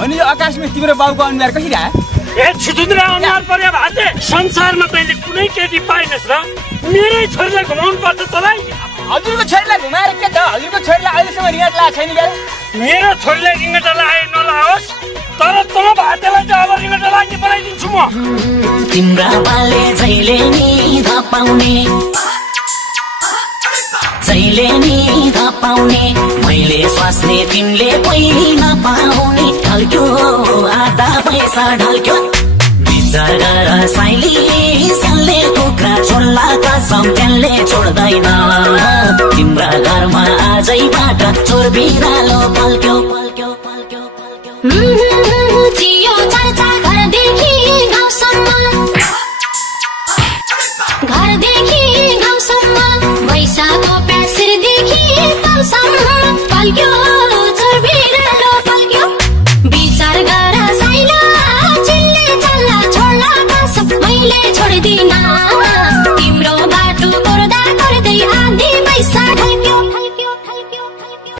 अनि यो आकाशमा तिम्रो बाउको अनुहार कसरी आयो? ए छिटुन्द्रा अनुहार पर्यो भाते संसारमा तैँले कुनै केटी पाइनस् र मेरै छोरीलाई घुमाउनु पर्छ तँलाई? हजुरको छोरीलाई घुमाएर के त? हजुरको छोरीलाई अहिलेसम्म रिङ्गट लगाएको छैन क्या? मेरो छोरीलाई रिङ्गट लाए नलाओस् तर त भातेलाई चाहिँ अब रिङ्गट लागि बनाइदिन्छु म। तिम्रा बाले जहिले नि धपाउने जहिले नि धपाउने मैले स्वास्ने तिमीले कोही नपाउने ढल्क्यो आधा पैसा ढल्क्यो विचार गर साइली सालले कुखुरा छोड्ला कसम त्यसले छोड्दैन तिम्रा घरमा आजैबाट चोर बिरालो पल्क्यो पल्क्यो पल्क्यो पल्क्यो जियो चर्चा घरदेखि गाउँसम्म घरदेखि गाउँसम्म पैसाको प्यासिरदेखि गाउँसम्म पल्क्यो चोर बिरालो पल्क्यो विचार गर साइला चिल्ले चल्ला छोड्ला कसम मैले छोड्दिन